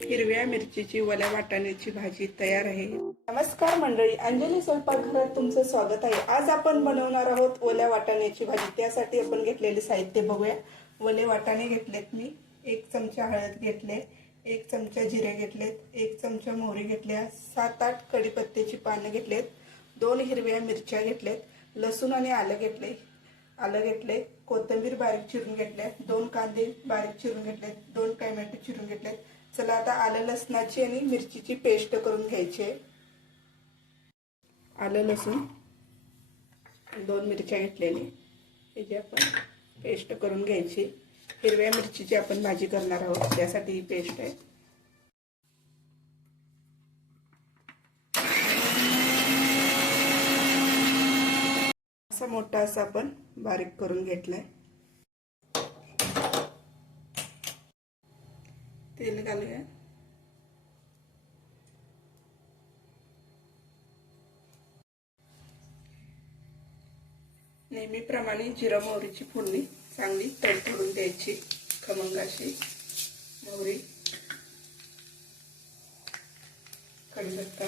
हिरव्या मिरचीची वल्या वाटाण्याची भाजी तयार आहे. नमस्कार मंडळी अंजली स्वयंपाकघरात तुमचं स्वागत आहे. आज आपण बनवणार आहोत ओल्या वाटाण्याची भाजी. त्यासाठी आपण घेतलेले साहित्य बघूया. ओले वाटाणे घेतलेत मी. एक चमचा हळद घेतले एक चमचा जिरे घेतलेत एक चमचा मोहरी घेतल्या सात आठ कडीपत्त्याची पानं घेतलेत दोन हिरव्या मिरच्या घेतलेत लसूण आणि आलं घेतले आलं घेतले कोथिंबीर बारीक चिरून घेतले दोन कांदे बारीक चिरून घेतलेत दोन टोमॅटो चिरून घेतलेत चला आता आलं लसणाची आणि मिरचीची पेस्ट करून घ्यायची आहे. आलं लसूण दोन मिरच्या घेतलेली. त्याची आपण पेस्ट करून घ्यायची हिरव्या मिरचीची आपण भाजी करणार आहोत त्यासाठी ही पेस्ट आहे. असा मोठा असा आपण बारीक करून घेतलाय. तेल घालूया. नेहमीप्रमाणे जिरा मोहरीची फोडणी चांगली तडतडून द्यायची. खमंग अशी मोहरी. कढीपत्ता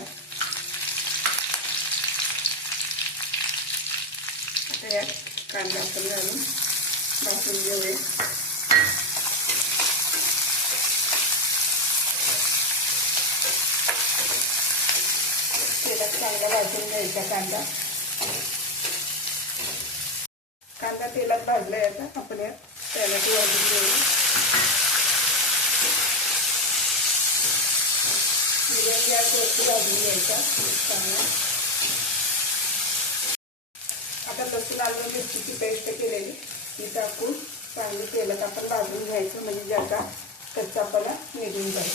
आता यात कांदा आपण घालून भाजून घेऊया तेलात चांगला भाजून घ्यायचा कांदा. कांदा तेलात भाजला याचा आपण यात. टॅमॅटो भाजून घेऊ मिडियम गॅसवरती भाजून घ्यायचा चांगला आता लसूण आलं मिरचीची पेस्ट केलेली. ती टाकून चांगली तेलात आपण भाजून घ्यायचं. म्हणजे ज्याचा कच्चापणा निघून जाईल.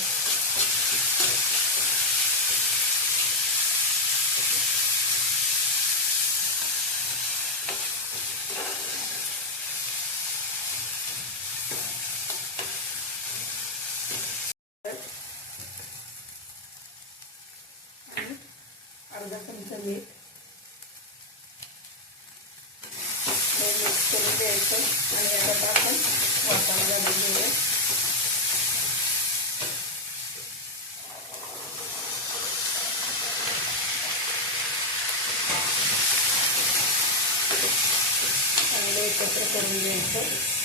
अर्धा चमचा मीठ हे मिक्स करून द्यायचं आणि आता आपण वाटायला घालून घेऊया चांगलं एकत्र करून घ्यायचं.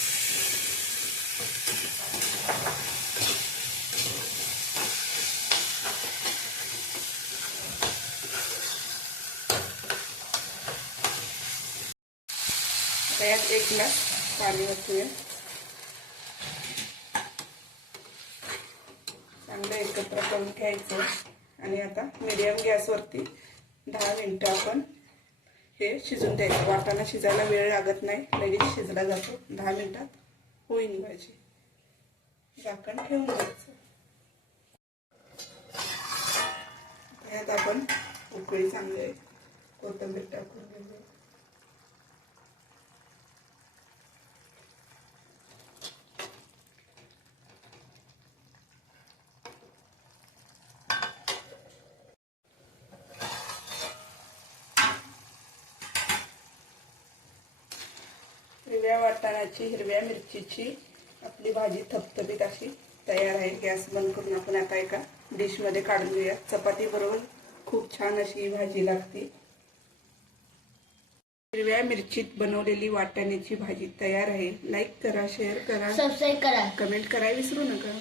आता यात एक ग्लास पाणी ओतूया चांगलं एकत्र करून घ्यायचं. आणि आता मिडियम गॅसवरती दहा मिनटं आपण हे शिजून द्यायचं. वाटाणा शिजायला वेळ लागत नाही. लगेच शिजला जातो. दहा मिनटात होईन भाजी झाकण ठेवून द्यायचं यात आपण उकळी चांगली कोथिंबीर टाकून घेऊया. हिरव्या वाटाण्याची हिरव्या मिरचीची आपली भाजी थपथपीत अशी तयार आहे. गॅस बंद करून आपण आता एका डिशमध्ये काढून घेऊया चपाती बरोबर खूप छान अशी ही भाजी लागते. हिरव्या मिरचीत बनवलेली वाटाण्याची भाजी तयार आहे. लाईक करा शेअर करा. सबस्क्राईब करा. कमेंट करा विसरू नका.